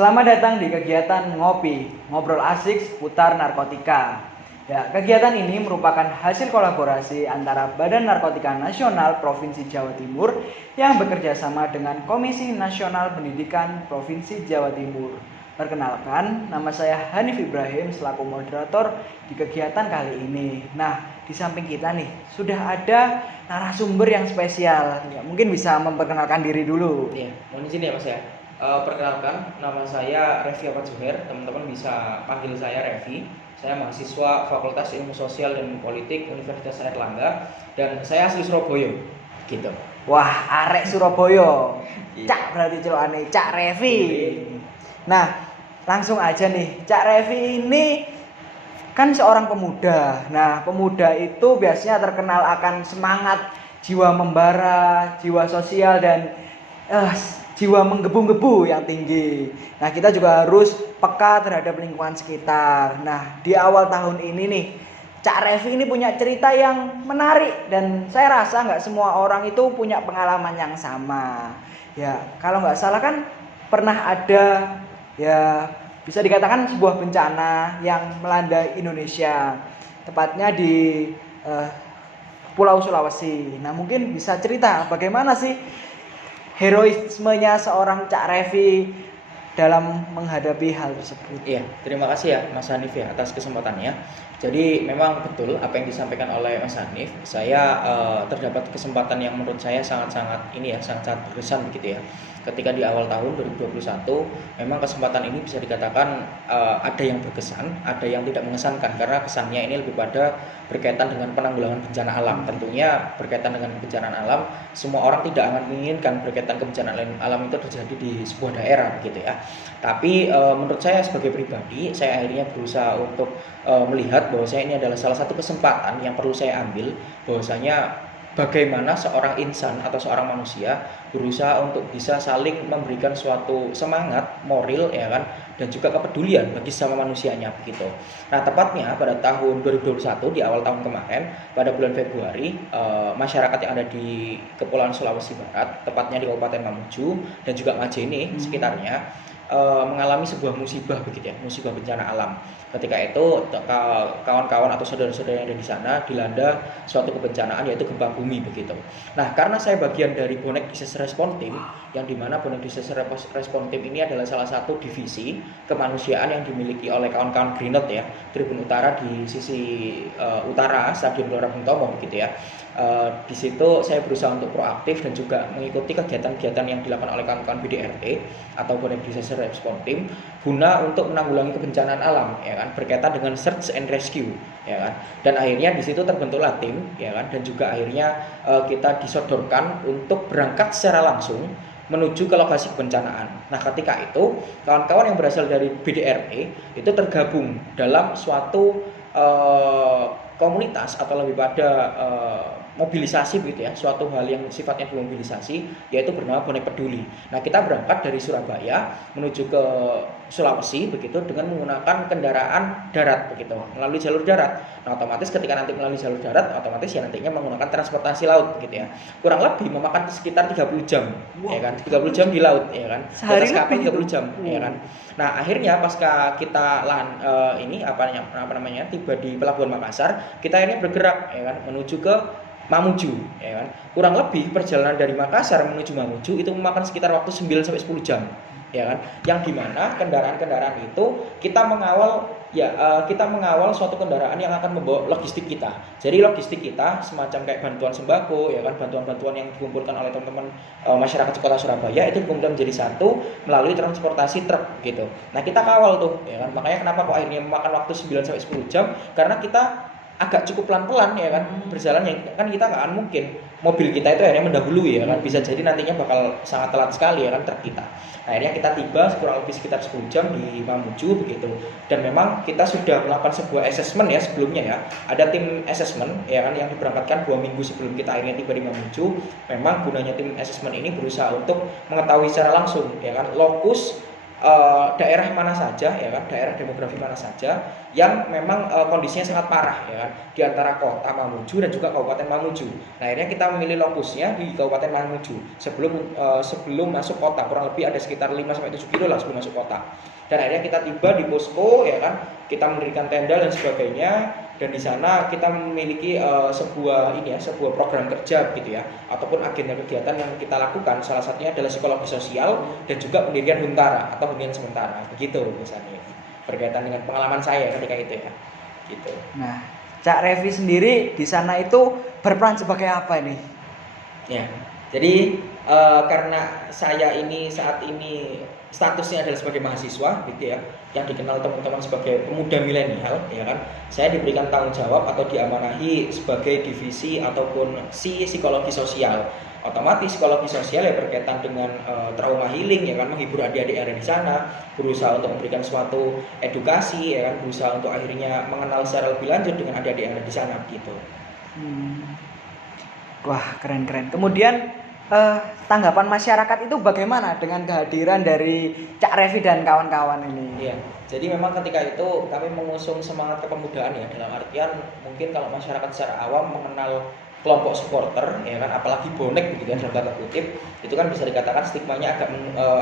Selamat datang di kegiatan Ngopi, ngobrol asik seputar narkotika. Ya, kegiatan ini merupakan hasil kolaborasi antara Badan Narkotika Nasional Provinsi Jawa Timur yang bekerja sama dengan Komisi Nasional Pendidikan Provinsi Jawa Timur. Perkenalkan, nama saya Hanif Ibrahim selaku moderator di kegiatan kali ini. Nah, di samping kita nih sudah ada narasumber yang spesial. Ya, mungkin bisa memperkenalkan diri dulu. Iya, mohon izin ya Mas ya. Perkenalkan, nama saya Revi Ahmad Zuhair. Teman-teman bisa panggil saya Revi. Saya mahasiswa Fakultas Ilmu Sosial dan Politik Universitas Airlangga dan saya asli Surabaya. Gitu. Wah, arek Surabaya. Iya. Cak berarti celokane Cak Revi. Nah, langsung aja nih. Cak Revi ini kan seorang pemuda. Nah, pemuda itu biasanya terkenal akan semangat, jiwa membara, jiwa sosial dan jiwa menggebu-gebu yang tinggi. Nah, kita juga harus peka terhadap lingkungan sekitar. Nah, di awal tahun ini nih, Cak Revi ini punya cerita yang menarik dan saya rasa nggak semua orang itu punya pengalaman yang sama. Ya, kalau nggak salah kan pernah ada, ya bisa dikatakan sebuah bencana yang melanda Indonesia, tepatnya di Pulau Sulawesi. Nah, mungkin bisa cerita bagaimana sih heroismenya seorang Cak Revi dalam menghadapi hal tersebut. Iya, terima kasih ya Mas Hanif ya atas kesempatannya. Jadi memang betul apa yang disampaikan oleh Mas Hanif. Saya terdapat kesempatan yang menurut saya sangat-sangat sangat-sangat berkesan begitu ya. Ketika di awal tahun 2021, memang kesempatan ini bisa dikatakan ada yang berkesan, ada yang tidak mengesankan karena kesannya ini lebih pada berkaitan dengan penanggulangan bencana alam. Tentunya berkaitan dengan bencana alam, semua orang tidak akan menginginkan berkaitan kebencanaan alam itu terjadi di sebuah daerah begitu ya. Tapi menurut saya sebagai pribadi, saya akhirnya berusaha untuk melihat bahwasanya ini adalah salah satu kesempatan yang perlu saya ambil, bahwasanya bagaimana seorang insan atau seorang manusia berusaha untuk bisa saling memberikan suatu semangat moral ya kan, dan juga kepedulian bagi sesama manusianya begitu. Nah, tepatnya pada tahun 2021 di awal tahun kemarin pada bulan Februari, masyarakat yang ada di Kepulauan Sulawesi Barat, tepatnya di Kabupaten Mamuju dan juga Majene sekitarnya, mengalami sebuah musibah begitu ya, musibah bencana alam. Ketika itu kawan-kawan atau saudara-saudara yang ada di sana dilanda suatu kebencanaan yaitu gempa bumi begitu. Nah, karena saya bagian dari bonek disaster response team, yang dimana bonek disaster response team ini adalah salah satu divisi kemanusiaan yang dimiliki oleh kawan-kawan Greenot ya, Tribun Utara di sisi utara Stadion Gelora Bung Tomo begitu ya. Di situ saya berusaha untuk proaktif dan juga mengikuti kegiatan-kegiatan yang dilakukan oleh kawan-kawan BDRT atau bonek disaster response team guna untuk menanggulangi kebencanaan alam ya kan, berkaitan dengan search and rescue ya kan. Dan akhirnya di situ terbentuklah tim ya kan, dan juga akhirnya kita disodorkan untuk berangkat secara langsung menuju ke lokasi kebencanaan. Nah, ketika itu kawan-kawan yang berasal dari BDRT itu tergabung dalam suatu komunitas atau lebih pada mobilisasi begitu ya, suatu hal yang sifatnya mobilisasi yaitu bernama Bonek Peduli. Nah, kita berangkat dari Surabaya menuju ke Sulawesi begitu dengan menggunakan kendaraan darat begitu, melalui jalur darat. Nah, otomatis ketika nanti melalui jalur darat, otomatis ya nantinya menggunakan transportasi laut begitu ya. Kurang lebih memakan sekitar 30 jam ya kan, 30 jam di laut ya kan. Sehari Di atas kapal 30 lebih jam ya kan. Nah, akhirnya pasca kita tiba di Pelabuhan Makassar, kita akhirnya bergerak ya kan menuju ke Mamuju ya kan. Kurang lebih perjalanan dari Makassar menuju Mamuju itu memakan sekitar waktu 9 sampai 10 jam ya kan. Yang dimana kendaraan-kendaraan itu kita mengawal suatu kendaraan yang akan membawa logistik kita. Jadi logistik kita semacam kayak bantuan sembako ya kan, bantuan-bantuan yang dikumpulkan oleh teman-teman masyarakat Kota Surabaya itu kemudian menjadi satu melalui transportasi truk gitu. Nah, kita kawal tuh ya kan. Makanya kenapa kok akhirnya memakan waktu 9 sampai 10 jam, karena kita agak cukup pelan-pelan ya kan berjalan ya kan, kita nggak akan mungkin mobil kita itu akhirnya mendahului ya kan, bisa jadi nantinya bakal sangat telat sekali ya kan truk kita. Nah, akhirnya kita tiba kurang lebih sekitar 10 jam di Mamuju begitu, dan memang kita sudah melakukan sebuah assessment ya sebelumnya ya, ada tim assessment ya kan yang diberangkatkan 2 minggu sebelum kita akhirnya tiba di Mamuju. Memang gunanya tim assessment ini berusaha untuk mengetahui secara langsung ya kan lokus daerah mana saja ya kan, daerah demografi mana saja yang memang kondisinya sangat parah ya kan, di antara kota Mamuju dan juga Kabupaten Mamuju. Nah, akhirnya kita memilih lokusnya di Kabupaten Mamuju sebelum masuk kota, kurang lebih ada sekitar 5 sampai 7 kilo lah sebelum masuk kota. Dan akhirnya kita tiba di posko ya kan, kita mendirikan tenda dan sebagainya, dan di sana kita memiliki sebuah program kerja gitu ya, ataupun agenda kegiatan yang kita lakukan. Salah satunya adalah psikologi sosial dan juga pendirian huntara atau hunian sementara begitu misalnya, berkaitan dengan pengalaman saya ketika itu ya gitu. Nah, Cak Revi sendiri di sana itu berperan sebagai apa ini? Ya, jadi karena saya ini saat ini statusnya adalah sebagai mahasiswa gitu ya, yang dikenal teman-teman sebagai pemuda milenial ya kan, saya diberikan tanggung jawab atau diamanahi sebagai divisi ataupun si psikologi sosial. Otomatis psikologi sosial ya berkaitan dengan trauma healing ya kan, menghibur adik-adik yang ada di sana, berusaha untuk memberikan suatu edukasi ya kan, berusaha untuk akhirnya mengenal secara lebih lanjut dengan adik-adik yang ada di sana gitu. Wah, keren-keren. Kemudian tanggapan masyarakat itu bagaimana dengan kehadiran dari Cak Revi dan kawan-kawan ini? Iya, jadi memang ketika itu kami mengusung semangat kepemudaan ya, dalam artian mungkin kalau masyarakat secara awam mengenal kelompok supporter ya kan, apalagi bonek begitu ya dalam tanda kutip, itu kan bisa dikatakan stigmanya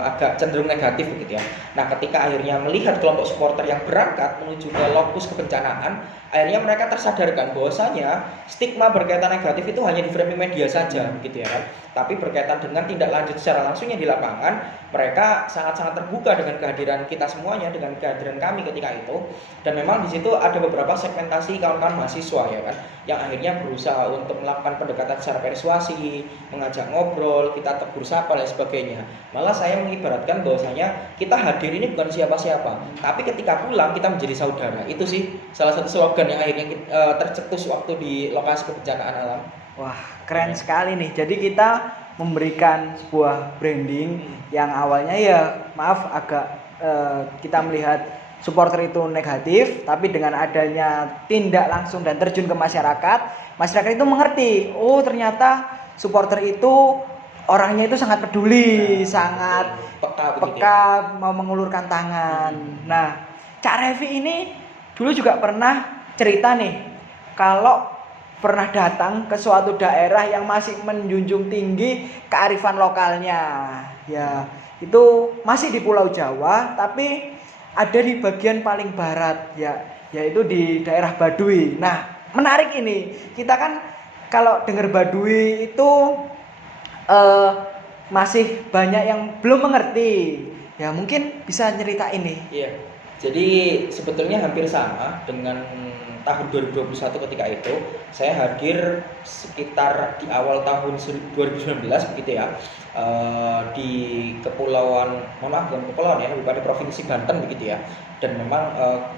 agak cenderung negatif begitu ya. Nah, ketika akhirnya melihat kelompok supporter yang berangkat menuju ke lokus kebencanaan, akhirnya mereka tersadarkan bahwasanya stigma berkaitan negatif itu hanya di framing media saja gitu ya kan. Tapi berkaitan dengan tindak lanjut secara langsungnya di lapangan, mereka sangat-sangat terbuka dengan kehadiran kita semuanya, dengan kehadiran kami ketika itu. Dan memang di situ ada beberapa segmentasi kawan-kawan mahasiswa ya kan, yang akhirnya berusaha untuk melakukan pendekatan secara persuasi, mengajak ngobrol, kita tegur sapa dan sebagainya. Malah saya mengibaratkan bahwasanya kita hadir ini bukan siapa-siapa, tapi ketika pulang kita menjadi saudara. Itu sih salah satu slogan yang akhirnya tercetus waktu di lokasi kebencanaan alam. Wah, keren sekali nih. Jadi kita memberikan sebuah branding yang awalnya ya maaf agak kita melihat supporter itu negatif, tapi dengan adanya tindak langsung dan terjun ke masyarakat, masyarakat itu mengerti, oh ternyata supporter itu orangnya itu sangat peduli, sangat peka, mau mengulurkan tangan. Nah, Cak Revi ini dulu juga pernah cerita nih, kalau pernah datang ke suatu daerah yang masih menjunjung tinggi kearifan lokalnya. Ya, itu masih di Pulau Jawa, tapi ada di bagian paling barat ya, yaitu di daerah Baduy. Nah, menarik ini. Kita kan kalau dengar Baduy itu masih banyak yang belum mengerti. Ya, mungkin bisa cerita ini. Iya. Jadi sebetulnya hampir sama dengan tahun 2021 ketika itu saya hadir sekitar di awal tahun 2019 begitu ya, di kepulauan, bukan kepulauan ya, lebih pada provinsi Banten begitu ya, dan memang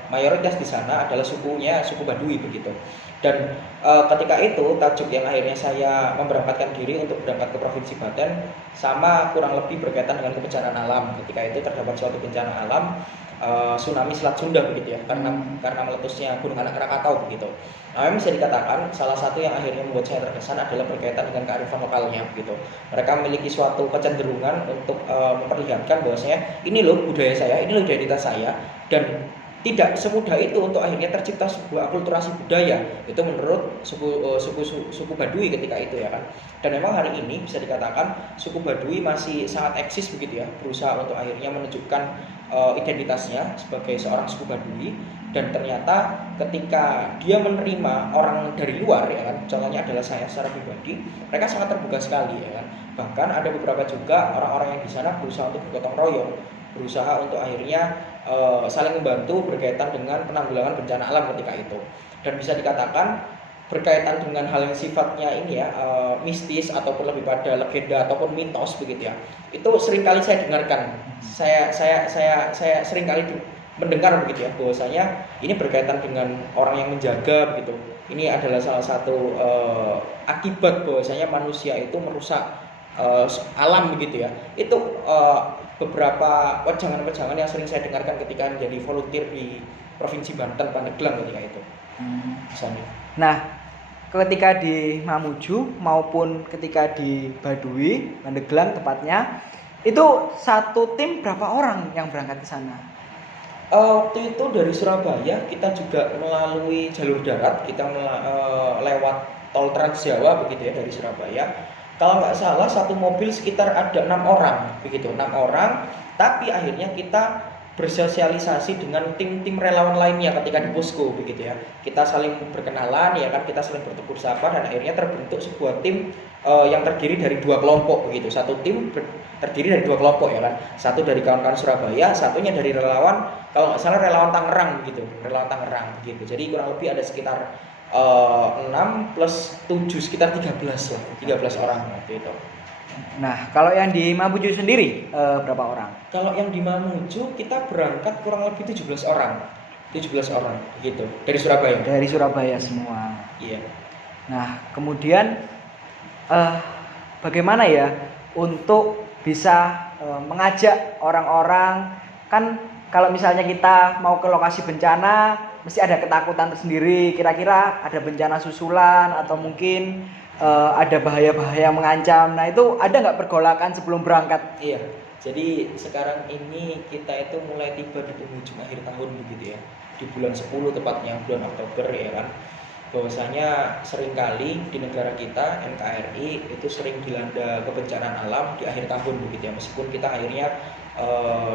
mayoritas di sana adalah suku Baduy begitu. Dan ketika itu tajuk yang akhirnya saya memberangkatkan diri untuk berangkat ke provinsi Banten sama kurang lebih berkaitan dengan kebencanaan alam. Ketika itu terdapat suatu bencana alam, tsunami Selat Sunda begitu ya, karena meletusnya Gunung Anak Krakatau begitu. Nah, memang bisa dikatakan salah satu yang akhirnya membuat saya terkesan adalah berkaitan dengan kearifan lokalnya begitu. Mereka memiliki suatu kecenderungan untuk memperlihatkan bahwasanya ini loh budaya saya, ini loh identitas saya, dan tidak semudah itu untuk akhirnya tercipta sebuah akulturasi budaya itu menurut suku Baduy ketika itu ya kan. Dan memang hari ini bisa dikatakan suku Baduy masih sangat eksis begitu ya, berusaha untuk akhirnya menunjukkan identitasnya sebagai seorang suku Baduy. Dan ternyata ketika dia menerima orang dari luar ya kan, contohnya adalah saya secara pribadi, mereka sangat terbuka sekali ya kan. Bahkan ada beberapa juga orang-orang yang di sana berusaha untuk bergotong royong, berusaha untuk akhirnya saling membantu berkaitan dengan penanggulangan bencana alam ketika itu. Dan bisa dikatakan berkaitan dengan hal yang sifatnya ini ya, mistis ataupun lebih pada legenda ataupun mitos begitu ya, itu seringkali saya dengarkan. Saya seringkali mendengar begitu ya, bahwasanya ini berkaitan dengan orang yang menjaga begitu. Ini adalah salah satu akibat bahwasanya manusia itu merusak alam begitu ya. Itu beberapa wejangan-wejangan yang sering saya dengarkan ketika menjadi volunteer di Provinsi Banten, Pandeglang ketika itu. Nah, ketika di Mamuju maupun ketika di Baduy, Pandeglang tepatnya, Itu satu tim berapa orang yang berangkat ke sana? Waktu itu dari Surabaya kita juga melalui jalur darat, kita lewat tol Trans Jawa begitu ya dari Surabaya. Kalau nggak salah satu mobil sekitar ada 6 orang begitu, 6 orang. Tapi akhirnya kita bersosialisasi dengan tim-tim relawan lainnya ketika di posko begitu ya. Kita saling berkenalan ya kan, kita saling bertegur sapa dan akhirnya terbentuk sebuah tim yang terdiri dari 2 kelompok begitu. Satu tim terdiri dari 2 kelompok ya kan. Satu dari kawan-kawan Surabaya, satunya dari relawan kalau nggak salah relawan Tangerang gitu, relawan Tangerang gitu. Jadi kurang lebih ada sekitar 6 plus 7 sekitar 13 lah, 13 orang waktu itu. Nah, kalau yang di Mamuju sendiri berapa orang? Kalau yang di Mamuju kita berangkat kurang lebih 17 orang. 17 orang gitu dari Surabaya. Dari Surabaya semua. Iya. Nah, kemudian bagaimana ya untuk bisa mengajak orang-orang, kan kalau misalnya kita mau ke lokasi bencana mesti ada ketakutan tersendiri, kira-kira ada bencana susulan atau mungkin ada bahaya-bahaya yang mengancam. Nah, itu ada nggak pergolakan sebelum berangkat? Iya. Jadi sekarang ini kita itu mulai tiba di penghujung akhir tahun begitu ya. Di bulan 10 tepatnya, bulan Oktober ya kan. Bahwasanya seringkali di negara kita NKRI itu sering dilanda kebencanaan alam di akhir tahun begitu ya, meskipun kita akhirnya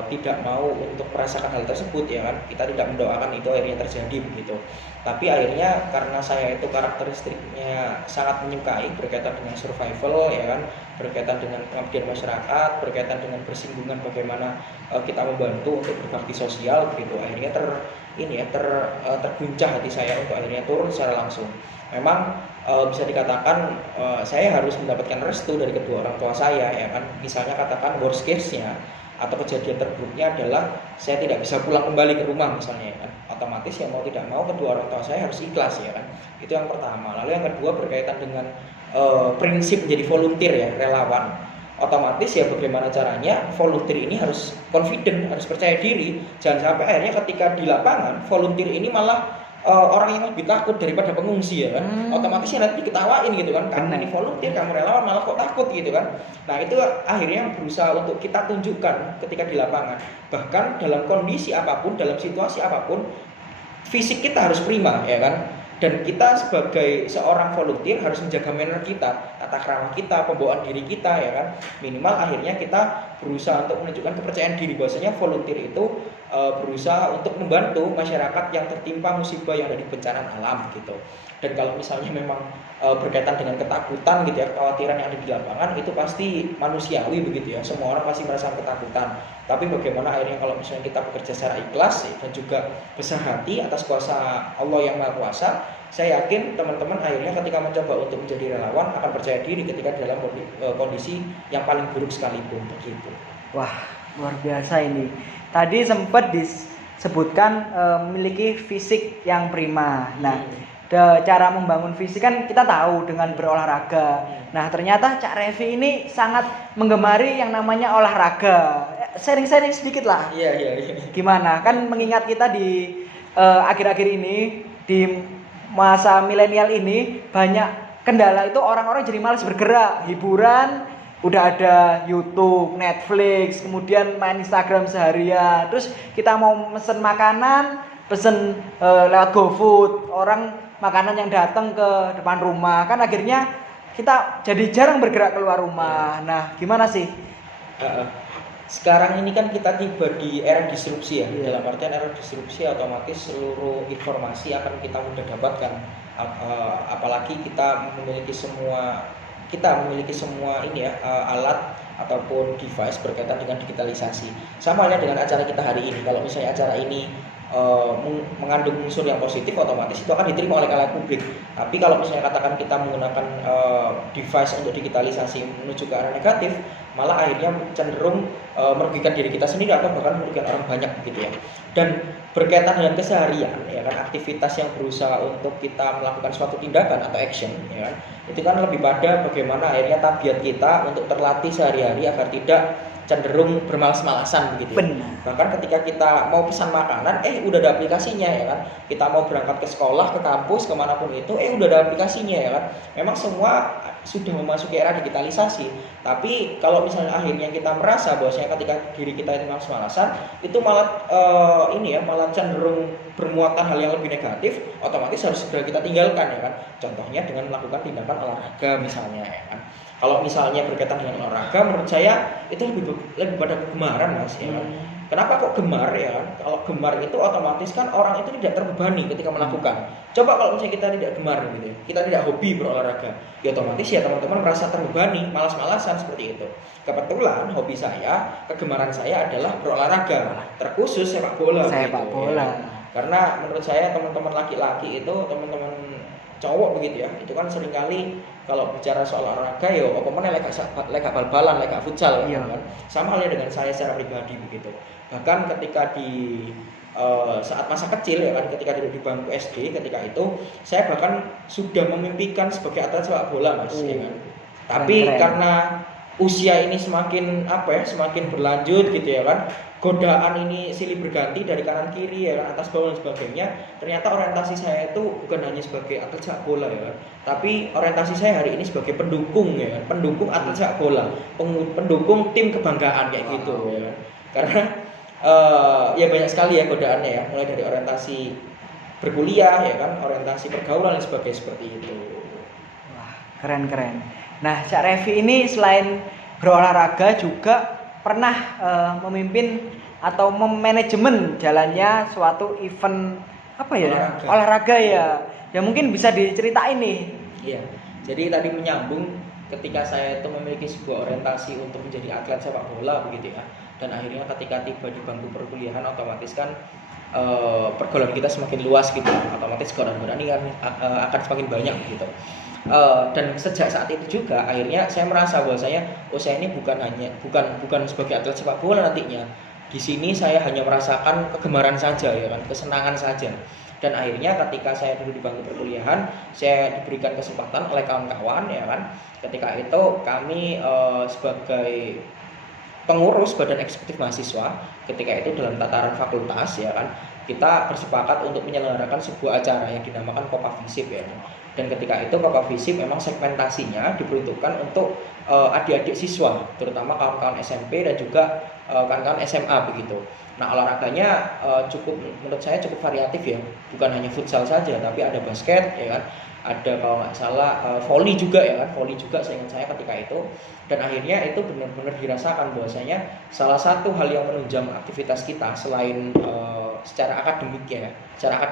tidak mau untuk merasakan hal tersebut ya kan, kita tidak mendoakan itu akhirnya terjadi begitu, tapi akhirnya karena saya itu karakteristiknya sangat menyukai berkaitan dengan survival ya kan, berkaitan dengan pengabdian masyarakat, berkaitan dengan bersinggungan bagaimana kita membantu untuk berbakti sosial begitu, akhirnya terguncah hati saya untuk akhirnya turun secara langsung. Memang bisa dikatakan saya harus mendapatkan restu dari kedua orang tua saya ya kan. Misalnya katakan worst case-nya atau kejadian terburuknya adalah saya tidak bisa pulang kembali ke rumah misalnya ya kan. Otomatis ya mau tidak mau kedua orang tua saya harus ikhlas ya kan. Itu yang pertama. Lalu yang kedua berkaitan dengan prinsip menjadi volunteer ya, relawan. Otomatis ya bagaimana caranya volunteer ini harus confident, harus percaya diri. Jangan sampai akhirnya ketika di lapangan volunteer ini malah orang yang lebih takut daripada pengungsi ya kan. Otomatis ya nanti diketawain gitu kan, kamu ini volunteer, kamu relawan malah kok takut gitu kan. Nah itu akhirnya berusaha untuk kita tunjukkan ketika di lapangan. Bahkan dalam kondisi apapun, dalam situasi apapun, fisik kita harus prima ya kan. Dan kita sebagai seorang volunteer harus menjaga manner kita, tata krama kita, pembawaan diri kita ya kan. Minimal akhirnya kita berusaha untuk menunjukkan kepercayaan diri bahwasanya volunteer itu berusaha untuk membantu masyarakat yang tertimpa musibah yang ada di bencana alam gitu. Dan kalau misalnya memang berkaitan dengan ketakutan gitu ya, kekhawatiran yang ada di lapangan itu pasti manusiawi begitu ya. Semua orang pasti merasakan ketakutan. Tapi bagaimana akhirnya kalau misalnya kita bekerja secara ikhlas dan juga besar hati atas kuasa Allah yang Maha Kuasa, saya yakin teman-teman akhirnya ketika mencoba untuk menjadi relawan akan percaya diri ketika dalam kondisi yang paling buruk sekalipun begitu. Wah, luar biasa ini. Tadi sempat disebutkan memiliki fisik yang prima. Nah, cara membangun fisik kan kita tahu dengan berolahraga. Nah, ternyata Cak Revi ini sangat menggemari yang namanya olahraga. Sharing-sharing sedikit lah. Iya. Gimana? Kan mengingat kita di akhir-akhir ini, di masa milenial ini, banyak kendala itu orang-orang jadi malas bergerak. Hiburan udah ada YouTube, Netflix, kemudian main Instagram seharian. Terus kita mau mesen makanan, pesen lewat GoFood, orang makanan yang datang ke depan rumah. Kan akhirnya kita jadi jarang bergerak keluar rumah. Nah, gimana sih? Sekarang ini kan kita tiba di era disrupsi ya. Dalam artian era disrupsi otomatis seluruh informasi akan kita mudah dapatkan. Apalagi kita memiliki semua ini ya, alat ataupun device berkaitan dengan digitalisasi. Sama halnya dengan acara kita hari ini. Kalau misalnya acara ini mengandung unsur yang positif, otomatis itu akan diterima oleh kalayak publik. Tapi kalau misalnya katakan kita menggunakan device untuk digitalisasi menuju ke arah negatif, malah akhirnya cenderung merugikan diri kita sendiri atau bahkan merugikan orang banyak begitu ya. Dan berkaitan dengan keseharian ya kan, aktivitas yang berusaha untuk kita melakukan suatu tindakan atau action ya kan, itu kan lebih pada bagaimana akhirnya tabiat kita untuk terlatih sehari-hari agar tidak cenderung bermalas-malasan begitu. Benar. Bahkan ketika kita mau pesan makanan, udah ada aplikasinya ya kan. Kita mau berangkat ke sekolah, ke kampus, kemanapun itu, udah ada aplikasinya ya kan. Memang semua sudah memasuki era digitalisasi. Tapi kalau misalnya akhirnya kita merasa bahwasanya ketika diri kita itu malas-malasan, itu malah malah cenderung bermuatan hal yang lebih negatif, otomatis harus segera kita tinggalkan ya kan. Contohnya dengan melakukan tindakan olahraga misalnya ya kan. Kalau misalnya berkaitan dengan olahraga, menurut saya itu lebih pada kegemaran Mas ya kan. Kenapa kok gemar ya kan? Kalau gemar itu otomatis kan orang itu tidak terbebani ketika melakukan. Coba kalau misalnya kita tidak gemar gitu ya, kita tidak hobi berolahraga, ya otomatis ya teman-teman merasa terbebani, malas-malasan seperti itu. Kebetulan hobi saya, kegemaran saya adalah berolahraga, terkhusus sepak bola. Sepak bola. Ya. Karena menurut saya teman-teman laki-laki itu, teman-teman cowok begitu ya, itu kan seringkali kalau bicara soal olahraga ya pokoknya leka bal-balan, leka futsal Iya. kan. Sama halnya dengan saya secara pribadi begitu. Bahkan ketika di saat masa kecil ya kan, ketika duduk di bangku SD, ketika itu saya bahkan sudah memimpikan sebagai atlet sepak bola Mas ya kan. Tapi Keren. karena usia ini semakin semakin berlanjut gitu ya kan, godaan ini silih berganti dari kanan kiri ya kan, atas bawah dan sebagainya. Ternyata orientasi saya itu bukan hanya sebagai atlet sepak bola ya kan, tapi orientasi saya hari ini sebagai pendukung ya kan, pendukung atlet sepak bola, pendukung tim kebanggaan kayak gitu ya kan. Karena ya banyak sekali ya godaannya ya, mulai dari orientasi berkuliah ya kan, orientasi pergaulan dan sebagainya seperti itu. Wah, keren. Nah, Cak Revi ini selain berolahraga juga pernah memimpin atau memanajemen jalannya suatu event apa ya? Olahraga ya. Ya mungkin bisa diceritain nih. Iya. Jadi tadi menyambung ketika saya itu memiliki sebuah orientasi untuk menjadi atlet sepak bola begitu ya. Dan akhirnya ketika tiba di bangku perkuliahan otomatis kan pergaulan kita semakin luas gitu. Otomatis godaan-godaan ini akan semakin banyak gitu. Dan sejak saat itu juga akhirnya saya merasa bahwa saya ini bukan sebagai atlet sepak bola nantinya. Di sini saya hanya merasakan kegemaran saja ya kan, kesenangan saja. Dan akhirnya ketika saya duduk di bangku perkuliahan, saya diberikan kesempatan oleh kawan-kawan ya kan. Ketika itu kami sebagai pengurus badan eksekutif mahasiswa, ketika itu dalam tataran fakultas ya kan, kita bersepakat untuk menyelenggarakan sebuah acara yang dinamakan Kopasvisip ya. Dan ketika itu Kopasvisip memang segmentasinya diperuntukkan untuk adik-adik siswa, terutama kawan-kawan SMP dan juga kawan-kawan SMA begitu. Nah, olahraganya menurut saya cukup variatif ya, bukan hanya futsal saja, tapi ada basket ya kan, ada kalau nggak salah volley juga ya kan, volley juga seingat saya ketika itu. Dan akhirnya itu benar-benar dirasakan bahwasanya salah satu hal yang menunjang aktivitas kita selain secara akademik ya, secara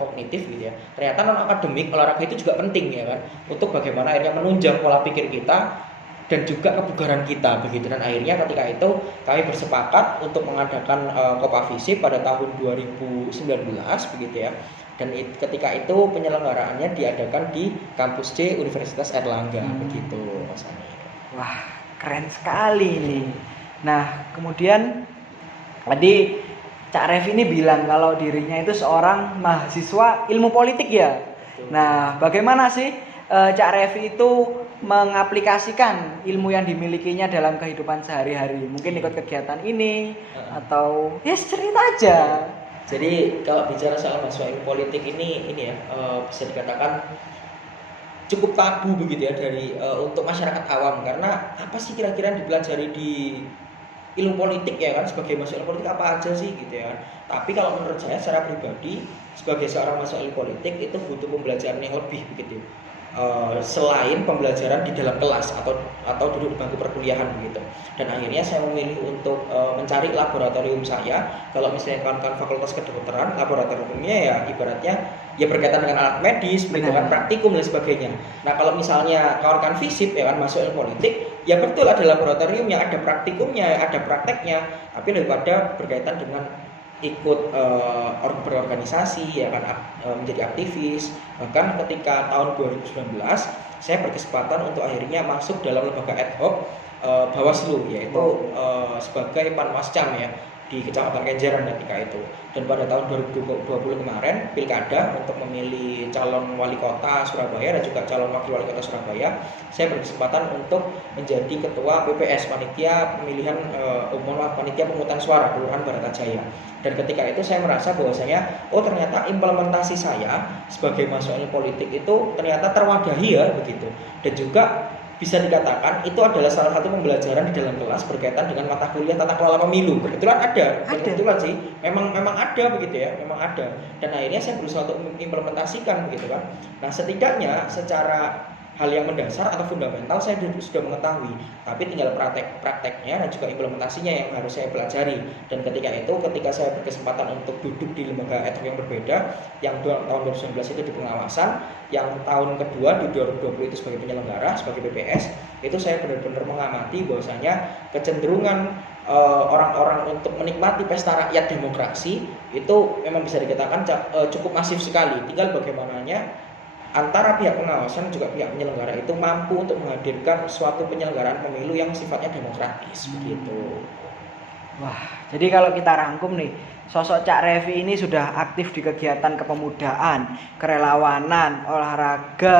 kognitif gitu ya, ternyata non akademik olahraga itu juga penting ya kan, untuk bagaimana akhirnya menunjang pola pikir kita dan juga kebugaran kita begitu. Dan akhirnya ketika itu kami bersepakat untuk mengadakan Kopasvisip pada tahun 2019 begitu ya. Dan ketika itu penyelenggaraannya diadakan di kampus C Universitas Airlangga begitu Mas Ani. Wah, keren sekali nih. Nah, kemudian tadi Cak Revi ini bilang kalau dirinya itu seorang mahasiswa ilmu politik ya. Nah, bagaimana sih Cak Revi itu mengaplikasikan ilmu yang dimilikinya dalam kehidupan sehari-hari? Mungkin ikut kegiatan ini atau ya cerita aja. Jadi kalau bicara soal mahasiswa ilmu politik ini ya bisa dikatakan cukup tabu begitu ya dari untuk masyarakat awam, karena apa sih kira-kira yang dipelajari di ilmu politik ya kan, sebagai mahasiswa ilmu politik apa aja sih gitu ya kan. Tapi kalau menurut saya secara pribadi sebagai seorang mahasiswa ilmu politik itu butuh pembelajaran yang lebih begitu. Selain pembelajaran di dalam kelas atau duduk di bangku perkuliahan begitu. Dan akhirnya saya memilih untuk mencari laboratorium saya. Kalau misalnya kawan-kawan fakultas kedokteran, laboratoriumnya ya ibaratnya ya berkaitan dengan alat medis, begitu kan, praktikum dan sebagainya. Nah, kalau misalnya kawan-kawan FISIP ya kan masuk ilmu politik, ya betul ada laboratorium yang ada praktikumnya, ada prakteknya, tapi daripada berkaitan dengan ikut berorganisasi ya kan, menjadi aktivis. Bahkan ketika tahun 2019 saya berkesempatan untuk akhirnya masuk dalam lembaga ad hoc Bawaslu, yaitu sebagai panwascam ya di Kecamatan Kenjeran ketika itu. Dan pada tahun 2020 kemarin pilkada untuk memilih calon wali kota Surabaya dan juga calon wakil wali kota Surabaya, saya berkesempatan untuk menjadi ketua PPS, panitia pemilihan panitia pemungutan suara Kelurahan Baratajaya. Dan ketika itu saya merasa bahwasanya ternyata implementasi saya sebagai mahasiswa ilmu politik itu ternyata terwadahi ya begitu. Dan juga bisa dikatakan itu adalah salah satu pembelajaran di dalam kelas berkaitan dengan mata kuliah tata kelola pemilu. Kebetulan ada. Kebetulan sih, memang ada begitu ya, memang ada. Dan akhirnya saya berusaha untuk mengimplementasikan begitu kan. Nah, setidaknya secara hal yang mendasar atau fundamental saya sudah mengetahui, tapi tinggal prakteknya dan juga implementasinya yang harus saya pelajari. Dan ketika saya berkesempatan untuk duduk di lembaga ad hoc yang berbeda, yang tahun 2019 itu di pengawasan, yang tahun kedua di 2020 itu sebagai penyelenggara, sebagai PPS, itu saya benar-benar mengamati bahwasanya kecenderungan orang-orang untuk menikmati pesta rakyat demokrasi itu memang bisa dikatakan cukup masif sekali. Tinggal bagaimananya antara pihak pengawasan juga pihak penyelenggara itu mampu untuk menghadirkan suatu penyelenggaraan pemilu yang sifatnya demokratis begitu. Wah, jadi kalau kita rangkum nih, sosok Cak Revi ini sudah aktif di kegiatan kepemudaan, kerelawanan, olahraga,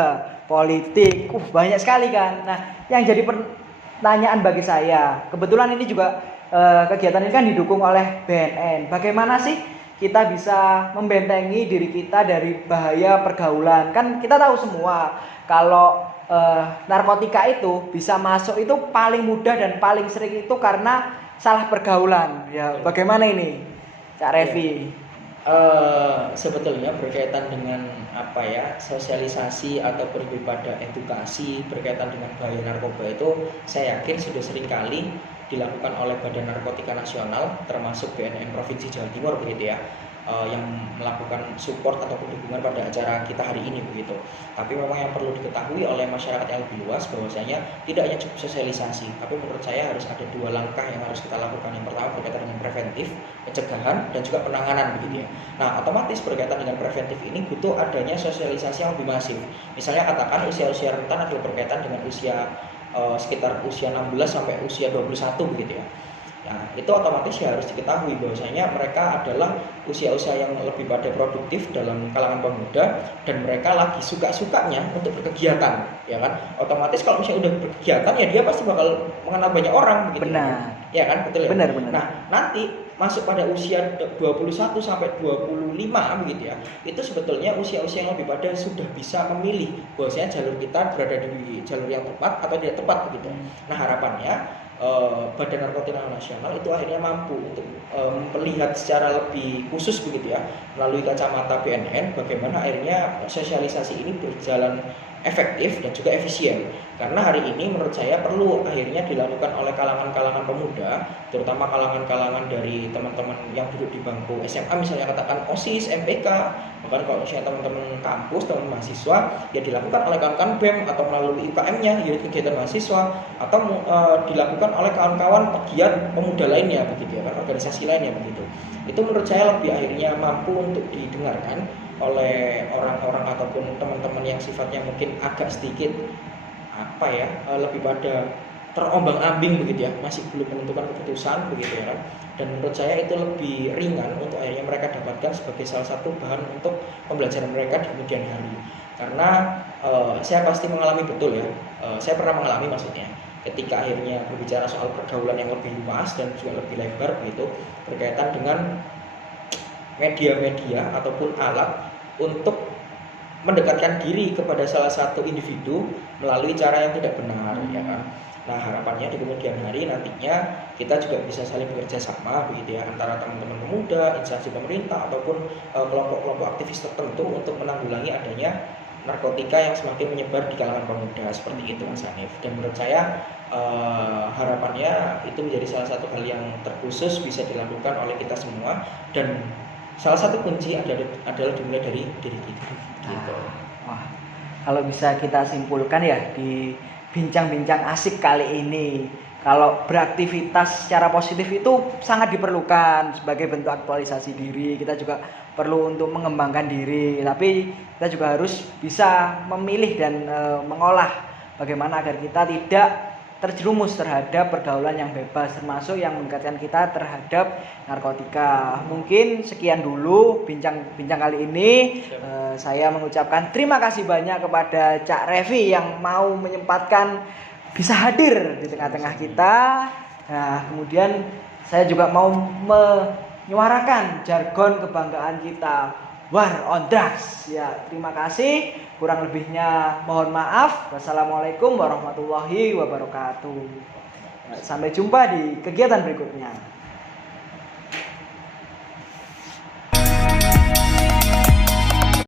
politik, banyak sekali kan. Nah, yang jadi pertanyaan bagi saya, kebetulan ini juga kegiatan ini kan didukung oleh BNN. Bagaimana sih kita bisa membentengi diri kita dari bahaya pergaulan? Kan kita tahu semua kalau narkotika itu bisa masuk itu paling mudah dan paling sering itu karena salah pergaulan. Ya, bagaimana ini, Cak Revi? Sebetulnya berkaitan dengan sosialisasi ataupun daripada edukasi berkaitan dengan bahaya narkoba itu saya yakin sudah sering kali dilakukan oleh Badan Narkotika Nasional termasuk BNN Provinsi Jawa Timur begitu ya, yang melakukan support ataupun dukungan pada acara kita hari ini begitu. Tapi memang yang perlu diketahui oleh masyarakat yang lebih luas bahwasanya tidak hanya cukup sosialisasi, tapi menurut saya harus ada 2 langkah yang harus kita lakukan. Yang pertama berkaitan dengan preventif, pencegahan, dan juga penanganan begitu ya. Nah, otomatis berkaitan dengan preventif ini butuh adanya sosialisasi yang lebih masif. Misalnya katakan usia-usia rentan adalah berkaitan dengan usia sekitar usia 16 sampai usia 21 begitu ya. Nah, itu otomatis ya harus diketahui bahwasanya mereka adalah usia-usia yang lebih pada produktif dalam kalangan pemuda dan mereka lagi suka-sukanya untuk berkegiatan, ya kan? Otomatis kalau misalnya udah berkegiatan ya dia pasti bakal mengenal banyak orang begitu. Benar. Ya kan? Betul ya? Benar. Nah, nanti masuk pada usia 21 sampai 25 begitu ya. Itu sebetulnya usia-usia yang lebih pada sudah bisa memilih bahwasanya jalur kita berada di jalur yang tepat atau tidak tepat begitu. Nah, harapannya Badan Narkotika Nasional itu akhirnya mampu untuk melihat secara lebih khusus begitu ya melalui kacamata BNN bagaimana akhirnya sosialisasi ini berjalan efektif dan juga efisien. Karena hari ini menurut saya perlu akhirnya dilakukan oleh kalangan-kalangan pemuda, terutama kalangan-kalangan dari teman-teman yang duduk di bangku SMA misalnya katakan OSIS, MPK, bahkan kalau misalnya teman-teman kampus, teman mahasiswa, ya dilakukan oleh kawan-kawan BEM atau melalui UKM-nya, unit kegiatan mahasiswa, atau dilakukan oleh kawan-kawan pegiat pemuda lainnya begitu ya, organisasi lainnya begitu. Itu menurut saya lebih akhirnya mampu untuk didengarkan oleh orang-orang ataupun teman-teman yang sifatnya mungkin agak sedikit lebih pada terombang-ambing begitu ya, masih belum menentukan keputusan begitu ya kan. Dan menurut saya itu lebih ringan untuk akhirnya mereka dapatkan sebagai salah satu bahan untuk pembelajaran mereka di kemudian hari. Karena saya pasti mengalami betul ya, saya pernah mengalami maksudnya ketika akhirnya berbicara soal pergaulan yang lebih luas dan juga lebih lebar begitu berkaitan dengan media-media ataupun alat untuk mendekatkan diri kepada salah satu individu melalui cara yang tidak benar ya kan. Nah, harapannya di kemudian hari nantinya kita juga bisa saling bekerja sama begitu ya antara teman-teman pemuda, instansi pemerintah ataupun kelompok-kelompok aktivis tertentu untuk menanggulangi adanya narkotika yang semakin menyebar di kalangan pemuda seperti itu Mas Hanif. Dan menurut saya harapannya itu menjadi salah satu hal yang terkhusus bisa dilakukan oleh kita semua dan salah satu kunci adalah dimulai dari diri kita. Gitu. Wah, kalau bisa kita simpulkan ya di bincang-bincang asik kali ini, kalau beraktivitas secara positif itu sangat diperlukan sebagai bentuk aktualisasi diri. Kita juga perlu untuk mengembangkan diri, tapi kita juga harus bisa memilih dan mengolah bagaimana agar kita tidak terjerumus terhadap pergaulan yang bebas, termasuk yang mendekatkan kita terhadap narkotika. Mungkin sekian dulu bincang kali ini. Saya mengucapkan terima kasih banyak kepada Cak Revi yang mau menyempatkan bisa hadir di tengah-tengah kita. Nah, kemudian saya juga mau menyuarakan jargon kebanggaan kita War on Drugs. Ya, terima kasih. Kurang lebihnya mohon maaf. Wassalamualaikum warahmatullahi wabarakatuh. Sampai jumpa di kegiatan berikutnya.